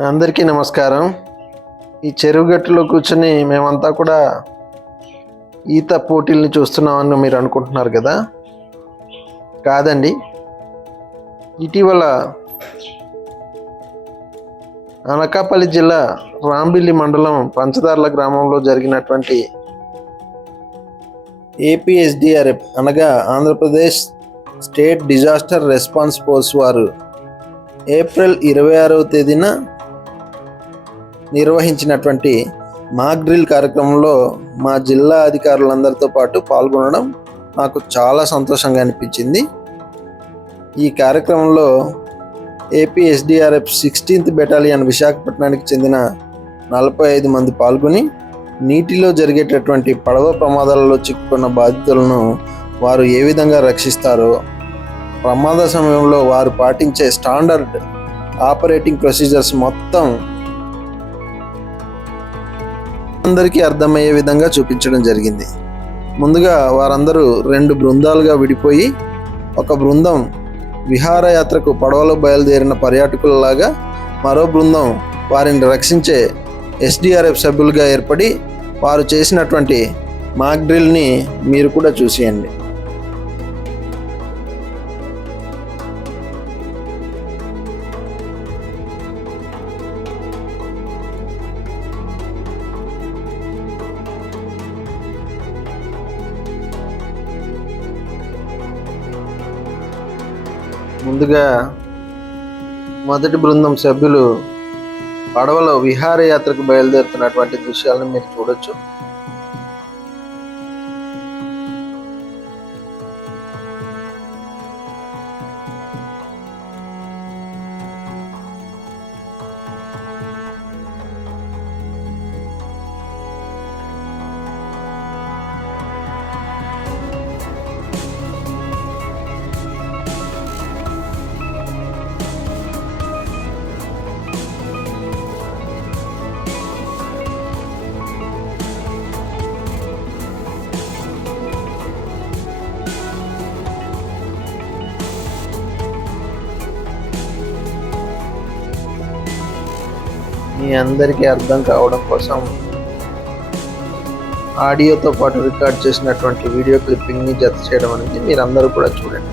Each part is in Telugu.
అందరికీ నమస్కారం. ఈ చెరువు గట్టులో కూర్చొని మేమంతా కూడా ఈత పోటీల్ని చూస్తున్నామని మీరు అనుకుంటున్నారు కదా? కాదండి. ఇటీవల అనకాపల్లి జిల్లా రాంబిల్లి మండలం పంచదార్ల గ్రామంలో జరిగినటువంటి ఏపీఎస్డిఆర్ఎఫ్ అనగా Andhra Pradesh state disaster response force వారు ఏప్రిల్ ఇరవై ఆరవ తేదీన నిర్వహించినటువంటి మాక్ డ్రిల్ కార్యక్రమంలో మా జిల్లా అధికారులందరితో పాటు పాల్గొనడం నాకు చాలా సంతోషంగా అనిపించింది. ఈ కార్యక్రమంలో ఏపీ ఎస్డిఆర్ఎఫ్ సిక్స్టీన్త్ బెటాలియన్ విశాఖపట్నానికి చెందిన నలభై ఐదు మంది పాల్గొని నీటిలో జరిగేటటువంటి పడవ ప్రమాదాలలో చిక్కుకున్న బాధితులను వారు ఏ విధంగా రక్షిస్తారో ప్రమాద సమయంలో వారు పాటించే స్టాండర్డ్ ఆపరేటింగ్ ప్రొసీజర్స్ మొత్తం అందరికీ అర్థమయ్యే విధంగా చూపించడం జరిగింది. ముందుగా వారందరూ రెండు బృందాలుగా విడిపోయి ఒక బృందం విహారయాత్రకు పడవలో బయలుదేరిన పర్యాటకులలాగా మరో బృందం వారిని రక్షించే ఎస్డిఆర్ఎఫ్ సభ్యులుగా ఏర్పడి వారు చేసినటువంటి మాక్ డ్రిల్ని మీరు కూడా చూసేయండి. ముందుగా మొదటి బృందం సభ్యులు పడవలో విహారయాత్రకు బయలుదేరుతున్నటువంటి దృశ్యాలను మీరు చూడొచ్చు. మీ అందరికీ అర్థం కావడం కోసం ఆడియోతో పాటు రికార్డ్ చేసినటువంటి వీడియో క్లిప్పింగ్ని జత చేయడం అనేది మీరందరూ కూడా చూడండి.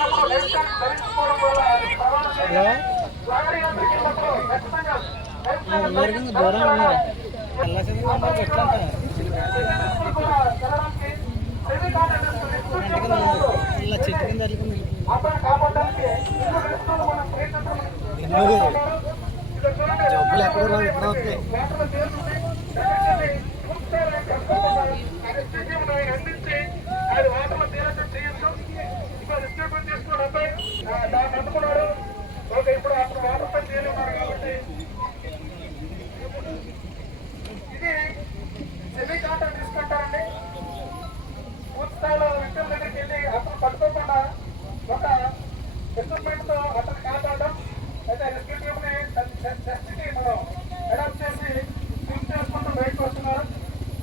హలో అందరికీ దూరం ఇలా చెట్టు కింద జబ్బులు ఎక్కడ రావు ఇక్కడ వస్తాయి అది వాటర్లో తీరట్టు చేయొచ్చు ఇప్పుడు డిస్టర్బెన్స్ చేసుకోవడం అబ్బాయి దాన్ని అందుకున్నారు ఓకే ఇప్పుడు అప్పుడు వాటర్ పై కాబట్టి. ఇది సెమీ కాంట్రాక్ట్ తీసుకుంటారండి. పూర్తి స్థాయిలో వ్యక్తుల దగ్గరికి వెళ్ళి అతను పట్టుకోకుండా ఒక తో అతను కాపాడడం అయితే రెస్క్యూ టీమ్ని మనం అడాప్ట్ చేసి స్విమ్ చేసుకుంటూ బయటకు వస్తున్నారు.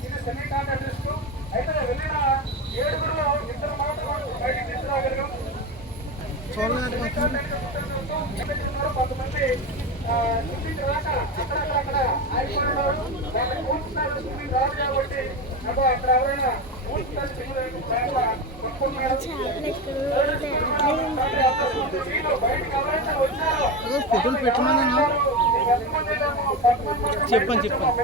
ఇది సెమీ కాంట్రాక్ట్ ఫోటోలు పెట్టమన్నా చెప్పండి చెప్పండి.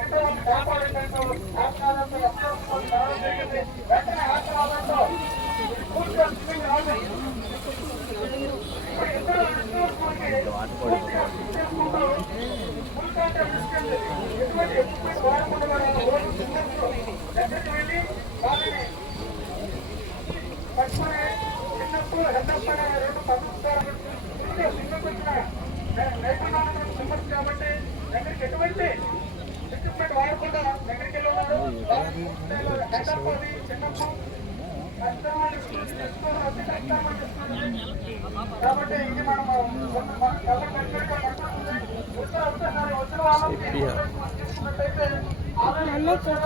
కాబట్టి ఇది మనం వచ్చిన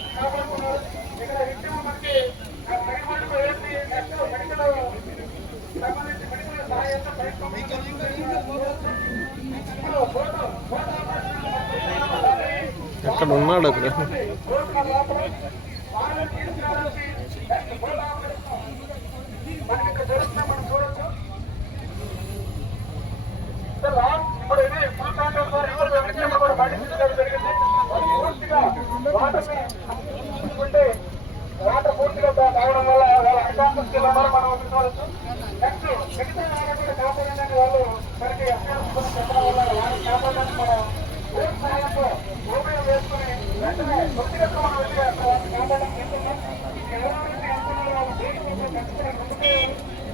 ఎక్కడ ఉన్నాడు అక్కడ? వాటర్ పూర్తిగా తాగడం వల్ల వాళ్ళ అన్కాన్షియస్ మనం నెక్స్ట్ మిగతా వాళ్ళని కాపాడడానికి వాళ్ళు మనకి అత్యవసరం చెప్పడం వల్ల వాళ్ళని కాపాడడానికి మనం ఓట్ సహాయంతో ఓపెన్ వేసుకుని వెంటనే వ్యక్తిగత మనం వెళ్ళి అక్కడ వాళ్ళని కాపాడడానికి వెళ్తున్నాం ఎవరైతే అనుకున్నారో వాళ్ళు దేని కోసం ఖచ్చితంగా ముందుకే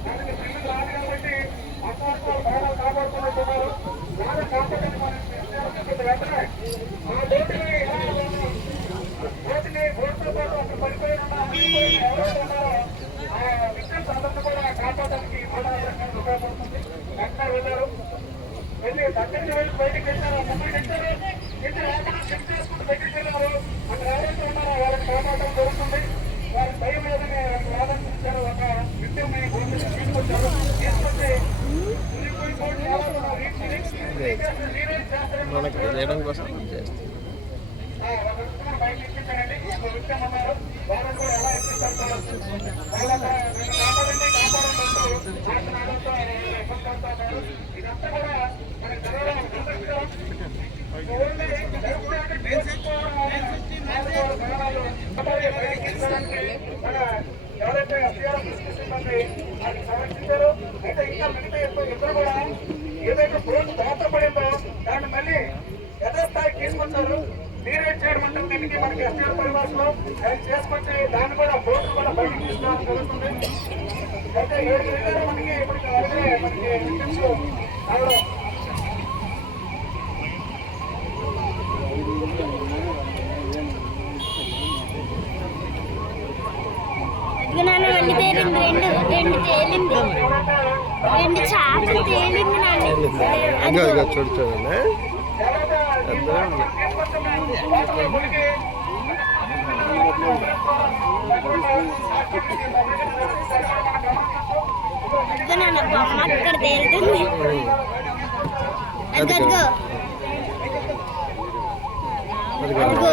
దానికి పిల్లలు రాదు కాబట్టి అత్యవసరాలు బాగా కాపాడుతున్నట్టున్నారు బాగా కాపాడడానికి మనం చేయాల్సింది వెంటనే ఆ డేట్ని ఎలా బోటుని బోటుతో పాటు అక్కడ పడిపోయిన ఎవరైతే ఉన్నారో ఆ విద్యుత్ అందరినీ కూడా కాపాడడానికి కూడా ఉపయోగపడుతుంది వెంటనే వెళ్ళారు వెళ్ళి దగ్గరికి వెళ్ళి బయటికి వెళ్ళారు ముందుకు వెళ్ళారు వెళ్ళి రాకుండా చెక్ చేసుకుంటూ దగ్గరికి వెళ్ళారు అక్కడ ఎవరైతే ఉన్నారో వాళ్ళని కాపాడడం జరుగుతుంది వారి భయం లేదని వాదించారు ఒక విద్యుత్ బోటు తీసుకొచ్చారు తీసుకొచ్చి ఉరిపోయి బోటు చాలా రీచ్ చేస్తారు మనకి తెలియడం కోసం చేస్తాం. ఇద్దరు కూడా ఏదైతే బోర్డు దోహదపడిందో దాన్ని మళ్ళీ యథాస్థాయికి తీసుకొచ్చారు రీరేట్ చేయడం అంటే దీనికి మనకి ఎస్ఆర్ పరిభాషలో అది చేసుకొచ్చి దాన్ని కూడా బోర్డు కూడా బయటకు తీసుకోవడం జరుగుతుంది. అయితే ఏడు వెళ్ళారు మనకి అలాగే మనకి రావడం. తేలింది రెండు రెండు తేలింది. రెండు చేపలు తేలింది ఇంకా ఇక చూడు చూడండి. అక్కడ తేలుతుంది. అదిగో. అదిగో. అదిగో.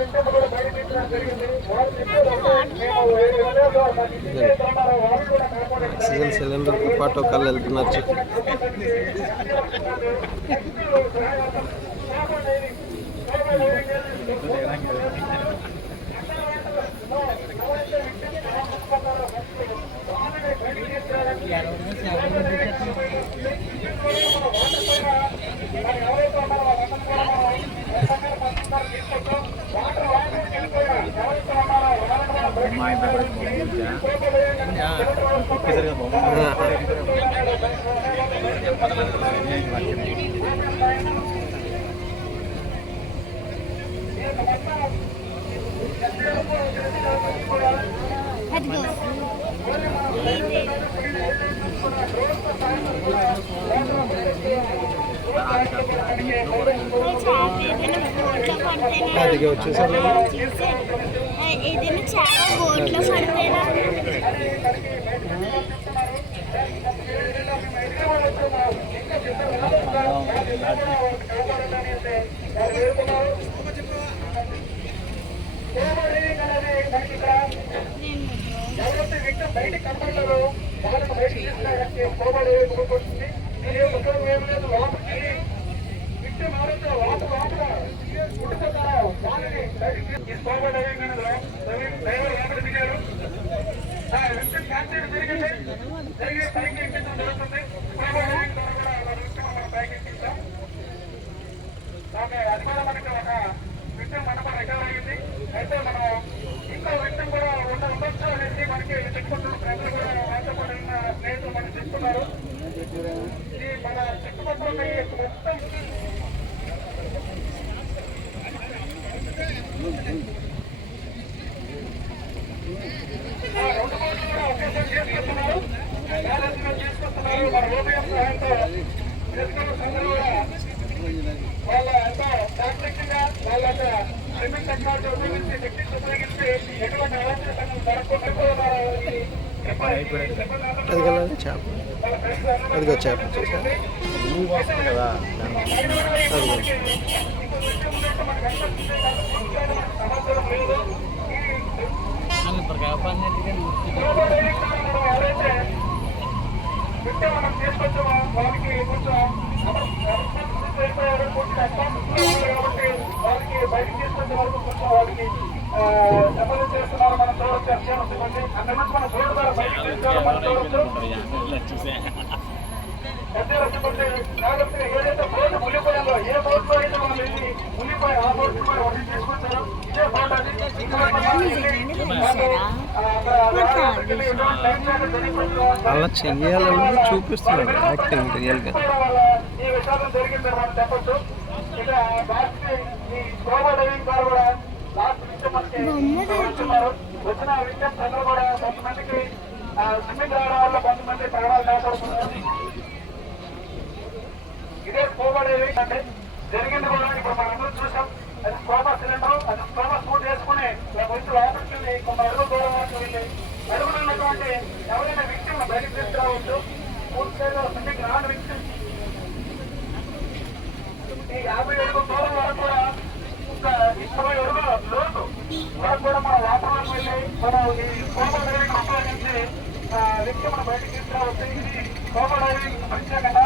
ఆక్సిజన్ సిలిండర్తో పాటు ఒకళ్ళు వెళ్తున్నారు చూడండి. వాటర్ వాటర్ వెళ్ళిపోయినా ఎవరైతే ఉన్నారో వాళ్ళని అదిగో అదిగో వచ్చేసారు ఏదైనా చాలా బోట్లో ఎవరైతే వాళ్ళని బయటికి తీసుకురావడానికి పోబడి ముందుకొచ్చింది నేను ఉద్యోగం ఏం లేదు లోపలికి లోపల లోపల తీసి పోబడి డ్రైవర్ లోపల దిగారు విక్టిమ్ క్యాన్సర్ జరిగింది జరిగి పైకి ఎక్కించడం జరుగుతుంది పోబడి కూడా వాళ్ళ విక్టిమ్ మనం పైకి ఎక్కించాం ఓకే అది కూడా మనకి ఒక విషయం మనకు రికవర్ అయింది అయితే మనం ఇంకో విషయం కూడా ఉన్న ఉండొచ్చు అనేసి మనకి చెప్పుకుంటున్న ప్రజలు కూడా మాతో కూడా ఉన్న స్నేహితులు మనకి చెప్తున్నారు ఈ మన చుట్టుపక్కల ఉన్న ఈ మొత్తం ఆ రెండు కోట్లు కూడా ఒకేసారి చేసుకుంటున్నారు బ్యాలెన్స్ చేసుకుంటున్నారు మన ఓపీఎం సహాయంతో చేసుకున్న సంఘాలు కూడా వాళ్ళ ఎంతో ప్రాథమికంగా వాళ్ళ స్విమ్మింగ్ టెక్నాలజీ ఉపయోగించి టెక్నిక్స్ ఉపయోగించి ఎటువంటి అవాంఛనీయ జరగకుండా అది కదా చేప అదిగో చేప చూసారా అదిగో నన్ను ప్రకాపాన్ని ఎవరైతే వింటే మనం తీసుకొచ్చామో వాళ్ళకి కొంచెం అయిపోయారు కొంచెం కాబట్టి వాళ్ళకి బయటకు తీసుకొచ్చే వరకు కొంచెం అక్కడికి డబ్బులు చేస్తున్నారు మనం చూడవచ్చు అత్యవసరం ఉంది మనం రోడ్డు చూడవచ్చు ఏదైతే బోర్డు ఏ బోర్డులో అయితే మనం వెళ్ళి ఆ బోర్డు కూడా ఒకటి ఇదే బోర్డు అది అలా చెయ్యాలని చూపిస్తున్నాడు యాక్టింగ్ రియల్గా ఈ విషయాలు జరిగింది మనం చెప్పొచ్చు. ఇక లాస్ట్ ఈ గోవా డైవింగ్ కార్ కూడా లాస్ట్ విషయం మనకి వచ్చినారు వచ్చిన విషయం అందరూ కూడా కొంతమందికి స్విమ్మింగ్ రావడం వల్ల కొంతమంది ప్రాణాలు కాపాడుతున్నారు ఇదే స్కోబా డైవింగ్ అంటే జరిగింది కూడా ఇప్పుడు మనం అందరూ చూసాం. అది స్కోబా సిలిండర్ అది స్కోబా సూట్ వేసుకుని ఇలా వచ్చి లోపలికి వెళ్ళి కొంత అడుగు దూరం వరకు వెళ్ళి అడుగులు ఉన్నటువంటి ఎవరైనా విక్టిమ్ బయటకు తీసుకురావచ్చు. పూర్తిగా స్విమ్మింగ్ రాని వ్యక్తి. ఈ యాభై అడుగు దూరం వరకు కూడా ఒక ఇరవై అడుగుల లోతు వరకు కూడా మన లోపలికి వెళ్ళి మనం ఈ కోప డైవింగ్ ఉపయోగించి వ్యక్తి బయటకు తీసుకురావచ్చు. ఇది కోప డైవింగ్ ప్రత్యేకంగా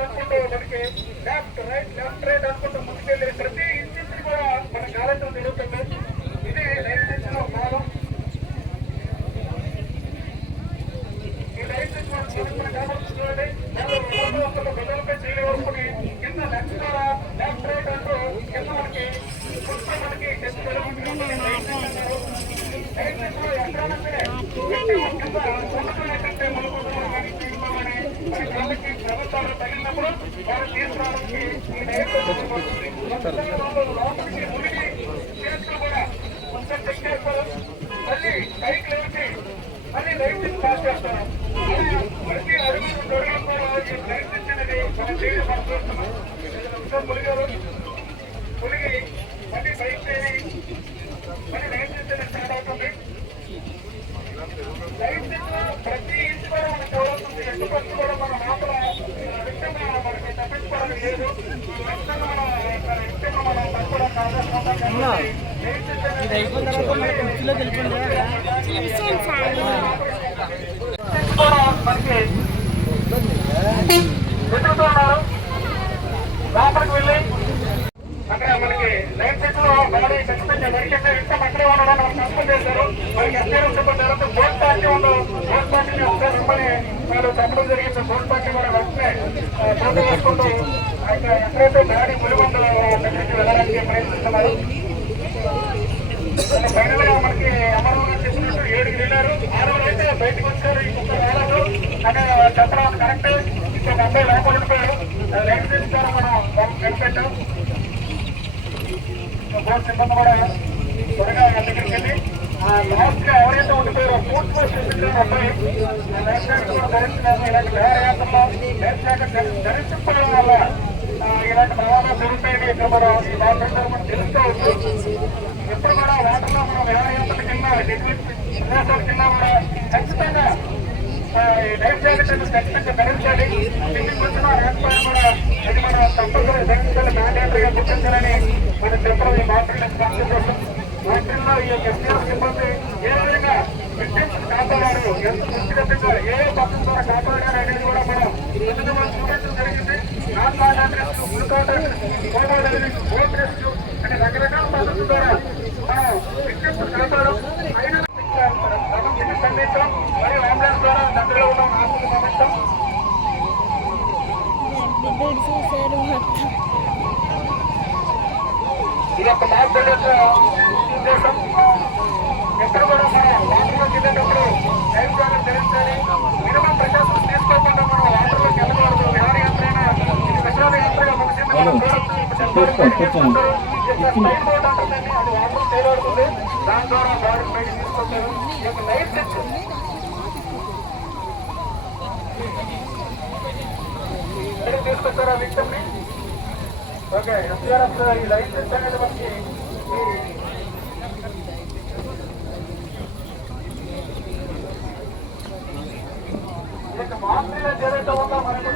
ಅನ್ಕೊಂಡು ಹೊರಗೆ ಲೆಫ್ಟ್ ರೈಟ್ ಲೆಫ್ಟ್ ರೈಟ್ ಅನ್ಕೊಂಡು Gracias. ఖచ్చితంగా దొరికింది విషయం మనం చేశారు పార్టీ ఉండదు బోట్ పార్టీని వాళ్ళు చెప్పడం జరిగింది పార్టీ కూడా వెంటనే వేసుకుంటూ ఎక్కడైతే దగ్గరికి వెళ్ళడానికి ప్రయత్నిస్తున్నారు ఫైనల్గా మనకి అమరవాళ్ళు చెప్పినట్టు ఏడుగురు వెళ్ళారు ఆరుగురు అయితే బయటకు వచ్చారు ఇంకొక రాలేదు చెప్పడం కరెక్ట్ ఇంకొక అబ్బాయి లోపల ఉండిపోయారు మనం కనిపెట్టాం బోర్డు సిబ్బంది కూడా త్వరగా వాళ్ళ దగ్గరికి వెళ్ళి ఆ లాస్ట్గా ఎవరైతే ఉండిపోయారో ఫుడ్ పోస్ట్ చేసిన అబ్బాయి ఆ ఇలాంటి విహారయాత్రలో లైఫ్ ధరించకపోవడం వల్ల ఇలాంటి ప్రమాదాలు జరుగుతాయని ఇక్కడ మనం ఈ మనం తెలుసుకోవచ్చు ఎప్పుడు కూడా వాటర్లో మనం విహారయాత్రకి కింద డిగ్రీ కింద కూడా ఖచ్చితంగా లైఫ్ జాకెట్ ఖచ్చితంగా ధరించాలి కిందికి వచ్చిన రాకపోయినా కూడా అది మనం తప్పనిసరి ధరించాలి మ్యాండేటరీగా గుర్తించాలని మనం చెప్పడం ఈ వాటిల్లో ఈ యొక్క ఎస్టీఆర్ సిబ్బంది ఏ విధంగా కాపాడారు ఎంత ఏ ద్వారా కాపాడారు అనేది కూడా మనం ఎందుకు మనం చూడటం జరిగింది non contact full contact rescue అనే రకరకాల పద్ధతుల ద్వారా మనం అయినా దగ్గరలో ఉన్న ఆస్తులు మొత్తం ఇది ఒక మార్పుల యొక్క ఉద్దేశం ఎక్కడ కూడా మనం వాటర్లోకి వెళ్ళేటప్పుడు లైఫ్ జాకెట్ ధరించాలి మినిమం ప్రికాషన్స్ తీసుకోకుండా మనం వాటర్లోకి వెళ్ళకూడదు. విహారయాత్ర ఇది యాత్రగా ముగిసింది మనం అంటుందండి అది వాటర్ తేలాడుతుంది దాని ద్వారా బాడీ బయట తీసుకొచ్చారు. ఈ యొక్క లైఫ్ సెట్ బయటకు తీసుకొచ్చారా విక్టమ్ని ఓకే ఎస్ఆర్ఎఫ్ ఈ లైసెన్స్ అనేది మనకి మాత్రమే యొక్క వల్ల ఏదైతే మనకి